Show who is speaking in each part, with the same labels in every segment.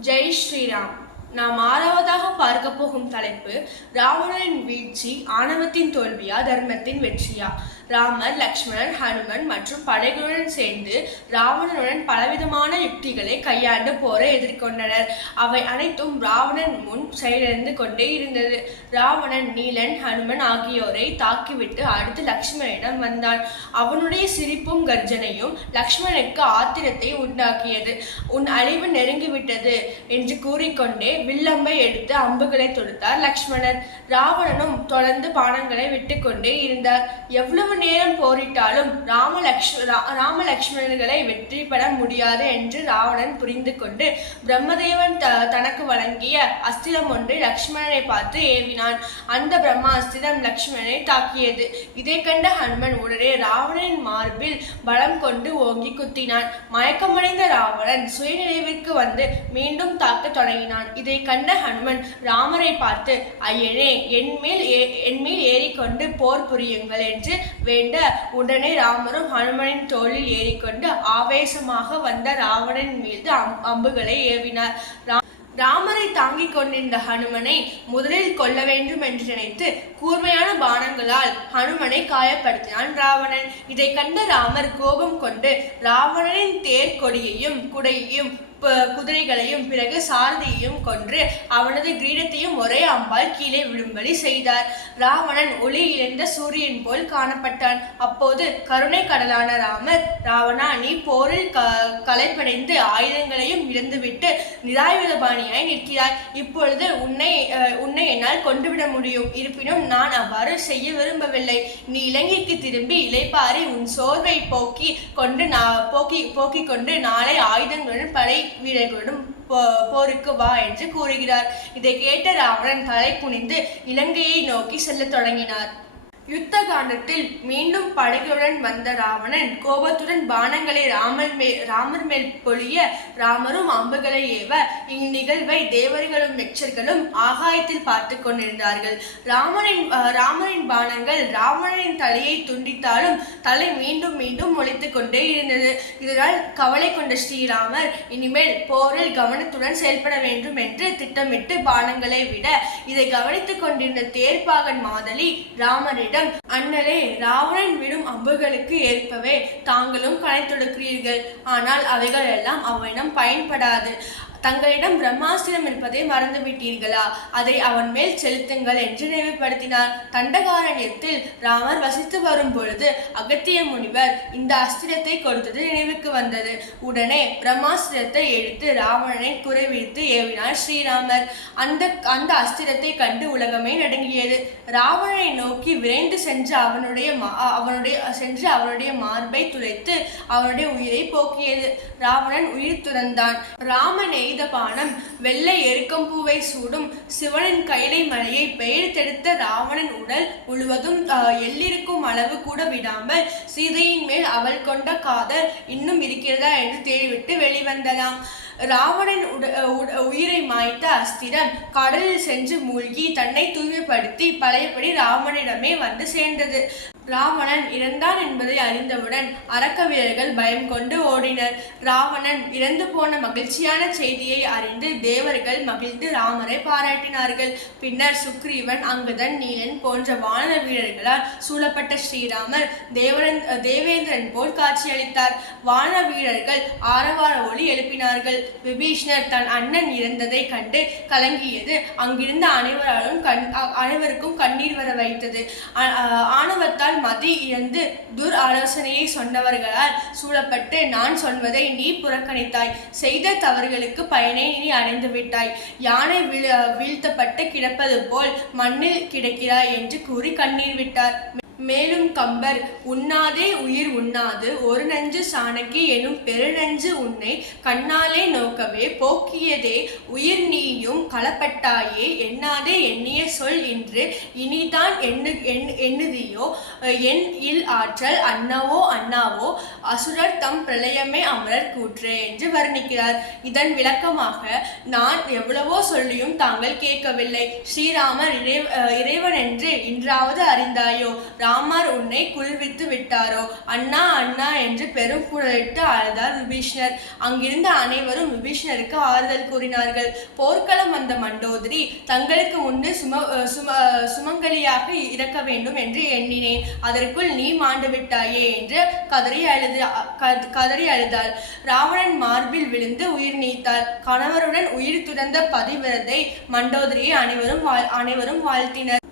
Speaker 1: ஜெய் ஸ்ரீராம். நாம் ஆறாவதாக பார்க்க போகும் தலைப்பு ராவணனின் வீழ்ச்சி ஆணவத்தின் தோல்வியா தர்மத்தின் வெற்றியா? ராமர் லக்ஷ்மணன் ஹனுமன் மற்றும் படைகளுடன் சேர்ந்து ராவணனுடன் பலவிதமான யுக்திகளை கையாண்டு போரை எதிர்கொண்டனர். அவை அனைத்தும் ராவணன் முன் செயலிழந்து கொண்டே இருந்தது. ராவணன் நீலன் ஹனுமன் ஆகியோரை தாக்கிவிட்டு அடுத்து லக்ஷ்மணனிடம் வந்தான். அவனுடைய சிரிப்பும் கர்ஜனையும் லக்ஷ்மணனுக்கு ஆத்திரத்தை உண்டாக்கியது. உன் அழிவு நெருங்கிவிட்டது என்று கூறிக்கொண்டே வில்லம்பை எடுத்து அம்புகளை தொடுத்தார் லக்ஷ்மணன். ராவணனும் தொடர்ந்து பானங்களை விட்டுக்கொண்டே இருந்தார். எவ்வளவு நேரம் போரிட்டாலும் ராமலக்ஷ் ராமலக்ஷ்மணர்களை வெற்றி பெற முடியாது என்று ராவணன் புரிந்து கொண்டு பிரம்மதேவன் த தனக்கு வழங்கிய அஸ்திரம் ஒன்றை லக்ஷ்மணனை பார்த்து ஏவினான். அந்த பிரம்மாஸ்திரம் லக்ஷ்மணனை தாக்கியது. இதை கண்ட ஹனுமன் உடனே ராவணனின் மார்பில் பலம் கொண்டு ஓங்கி குத்தினான். மயக்கமடைந்த ராவணன் சுயநினைவிற்கு வந்து மீண்டும் தாக்க தொடங்கினான். இதை கண்ட ஹனுமன் ராமரை பார்த்து ஐயனே என்மேல் ஏ- என்மேல் ஏறிக்கொண்டு போர் புரியுங்கள் என்று வேண்ட உடனே ராமரும் ஹனுமனின் தோளில் ஏறிக்கொண்டு ஆவேசமாக வந்த ராவணன் மீது அம்புகளை ஏவினார். ரா- ராமரை தாங்கிக் கொண்டிருந்த ஹனுமனை முதலில் கொல்ல வேண்டும் என்று நினைத்து கூர்மையான பானங்களால் ஹனுமனை காயப்படுத்தினான் ராவணன். இதை கண்ட ராமர் கோபம் கொண்டு ராவணனின் தேர் கொடியையும் குடையையும் குதிரைகளையும் பிறகு சாரதியையும் கொன்று அவனது கிரீடத்தையும் ஒரே அம்பால் கீழே விழும்படி செய்தார். ராவணன் ஒளி இழந்த சூரியன் போல் காணப்பட்டான். அப்போது கருணை கடலான ராமர் ராவணா நீ போரில் க களைப்படைந்து ஆயுதங்களையும் இழந்துவிட்டு நிராயுதபாணியாய் நிற்கிறாய். இப்பொழுது உன்னை உன்னை என்னால் கொண்டுவிட முடியும். இருப்பினும் நான் அவ்வாறு செய்ய விரும்பவில்லை. நீ இலங்கைக்கு திரும்பி இலைப்பாரி உன் சோர்வை போக்கி கொண்டு நா போக்கி போக்கிக் கொண்டு நாளை ஆயுதங்களுடன் படை வீரர்களுடன் போருக்கு வா என்று கூறுகிறார். இதை கேட்ட ராவணன் தலை குனிந்து இலங்கையை நோக்கி செல்லத் தொடங்கினார். யுத்த காண்டத்தில் மீண்டும் படகுடன் வந்த ராவணன் கோபத்துடன் பானங்களை ராமர் மேல் ராமர் மேல் பொழிய ராமரும் அம்புகளை ஏவ இந்நிகழ்வை தேவர்களும் மெச்சர்களும் ஆகாயத்தில் பார்த்து கொண்டிருந்தார்கள். ராமனின் ராமரின் பானங்கள் ராவணனின் தலையை துண்டித்தாலும் தலை மீண்டும் மீண்டும் முளைத்துக் கொண்டே இருந்தது. இதனால் கவலை கொண்ட ஸ்ரீராமர் இனிமேல் போரில் கவனத்துடன் செயல்பட வேண்டும் என்று திட்டமிட்டு பானங்களை விட இதை கவனித்துக் கொண்டிருந்த தேர்ப்பாகன் மாதலி ராமரிடம் அண்ணலே ராவணன் விடும் அம்புகளுக்கு ஏற்பவே தாங்களும் கலை தொடுக்கிறீர்கள் ஆனால் அவைகள் எல்லாம் அவனிடம் பயன்படாது. தங்களிடம் பிரம்மாஸ்திரம் இருப்பதை மறந்துவிட்டீர்களா? அதை அவன் மேல் செலுத்துங்கள் என்று நினைவுபடுத்தினார் தண்டகாரண்யத்தில் ராமர் வசித்து வரும் பொழுது அகத்திய முனிவர் இந்த அஸ்திரத்தை கொடுத்தது நினைவுக்கு வந்தது. உடனே பிரம்மாஸ்திரத்தை எடுத்து ராவணனை குறைவித்து ஏவினார் ஸ்ரீராமர். அந்த அந்த அஸ்திரத்தை கண்டு உலகமே நடுங்கியது. ராவணனை நோக்கி விரைந்து சென்று அவனுடைய மா- அவனுடைய சென்று அவனுடைய மார்பை துளைத்து அவனுடைய உயிரை போக்கியது. ராவணன் உயிர் துறந்தான். ராமனை எய்த பானம் வெள்ளை எருக்கம்பூவை சூடும் சிவனின் கைலை மலையை பெயர்த்தெடுத்த ராவணன் உடல் முழுவதும் எல்லிருக்கும் அளவு கூட விடாமல் சீதையின் மேல் அவள் கொண்ட காதல் இன்னும் இருக்கிறதா என்று தேடிவிட்டு வெளிவந்ததாம். ராவணன் உட உட- உயிரை மாய்த்த அஸ்திரம் கடலில் சென்று மூழ்கி தன்னை தூய்மைப்படுத்தி பழையபடி ராமனிடமே வந்து சேர்ந்தது. ராவணன் இறந்தான் என்பதை அறிந்தவுடன் அரக்க வீரர்கள் பயம் கொண்டு ஓடினர். ராவணன் இறந்து போன மகிழ்ச்சியான செய்தியை அறிந்து தேவர்கள் மகிழ்ந்து ராமரை பாராட்டினார்கள். பின்னர் சுக்ரீவன் அங்குதன் நீலன் போன்ற வானர வீரர்களால் சூழப்பட்ட ஸ்ரீராமர் தேவரன் தேவேந்திரன் போல் காட்சியளித்தார். வானர வீரர்கள் ஆரவார ஒளி எழுப்பினார்கள். விபீஷ்ணர் தன் அண்ணன் இறந்ததை கண்டு கலங்கியது. அங்கிருந்த அனைவராலும் கண் அ- அனைவருக்கும் கண்ணீர் வர வைத்தது. ஆணவத்தால் மதி இழந்து துர் ஆலோசனையை சொன்னவர்களால் சூழப்பட்டு நான் சொல்வதை நீ புறக்கணித்தாய். செய்த தவறுகளுக்கு பயனை நீ அடைந்து விட்டாய். யானை வீழ்த்தப்பட்டு கிடப்பது போல் மண்ணில் கிடக்கிறாய் என்று கூறி கண்ணீர் விட்டார். மேலும் கம்பர் உண்ணாதே உயிர் உண்ணாது ஒரு நஞ்சு சாணக்கி எனும் பெருநஞ்சு உன்னை கண்ணாலே நோக்கவே போக்கியதே உயிர் நீயும் களப்பட்டாயே எண்ணாதே எண்ணிய சொல் என்று இனிதான் எண்ணு எண் எண்ணுதியோ? என் இல் ஆற்றல் அண்ணாவோ அண்ணாவோ? அசுரர் தம் பிரளயமே அமரர் கூற்றே என்று வர்ணிக்கிறார். இதன் விளக்கமாக நான் எவ்வளவோ சொல்லியும் தாங்கள் கேட்கவில்லை. ஸ்ரீராமர் இறை இறைவன் என்று இன்றாவது அறிந்தாயோ? ராமர் உன்னை குள்வித்து விட்டாரோ? அண்ணா அண்ணா என்று பெரும் குழலிட்டு அழுதார் விபீஷ்ணர். அங்கிருந்த அனைவரும் விபீஷ்ணருக்கு ஆறுதல் கூறினார்கள். போர்க்களம் வந்த மண்டோதரி தங்களுக்கு முன்னே சும சும சுமங்கலியாக இறக்க வேண்டும் என்று எண்ணினேன். அதற்குள் நீ மாண்டு விட்டாயே என்று கதறி அழுது கதறி அழுதாள் ராவணன் மார்பில் விழுந்து உயிர் நீத்தாள் கணவருடன் உயிர் துறந்த பதிவிரதை மண்டோதரியை அனைவரும் வாழ்- அனைவரும் வாழ்த்தினர்.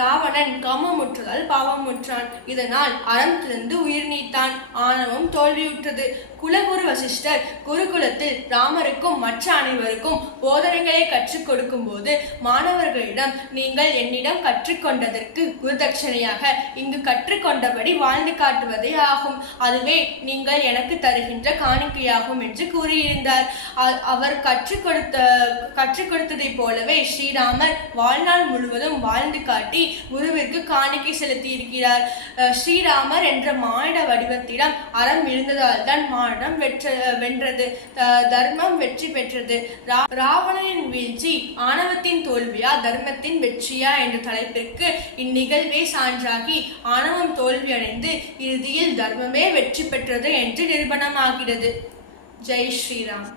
Speaker 1: ராவணன் காமமுற்றதால் பாவமுற்றான். இதனால் அறம் திறந்து உயிர் நீத்தான். ஆணவம் தோல்வியுற்றது. குலகுரு வசிஷ்டர் குருகுலத்தில் ராமருக்கும் மற்ற அனைவருக்கும் போதனைகளை கற்றுக் கொடுக்கும் போது மாணவர்களிடம் நீங்கள் என்னிடம் கற்றுக்கொண்டதற்கு குருதட்சணையாக இங்கு கற்றுக்கொண்டபடி வாழ்ந்து காட்டுவதே ஆகும். அதுவே நீங்கள் எனக்கு தருகின்ற காணிக்கையாகும் என்று கூறியிருந்தார். அவர் கற்றுக் கொடுத்த கற்றுக் கொடுத்ததைப் போலவே ஸ்ரீராமர் வாழ்நாள் முழுவதும் வாழ்ந்து காட்டி குருவிற்கு காணிக்கை செலுத்தி இருக்கிறார் ஸ்ரீராமர் என்ற மானிட வடிவத்திடம் அறம் இருந்ததால் தான் மானிடம் வெற்ற வென்றது. தர்மம் வெற்றி பெற்றது. ராவணனின் வீழ்ச்சி ஆணவத்தின் தோல்வியா தர்மத்தின் வெற்றியா என்ற தலைப்பிற்கு இந்நிகழ்வே சான்றாகி ஆணவம் தோல்வியடைந்து இறுதியில் தர்மமே வெற்றி பெற்றது என்று நிரூபணமாகிறது. ஜெய் ஸ்ரீராம்.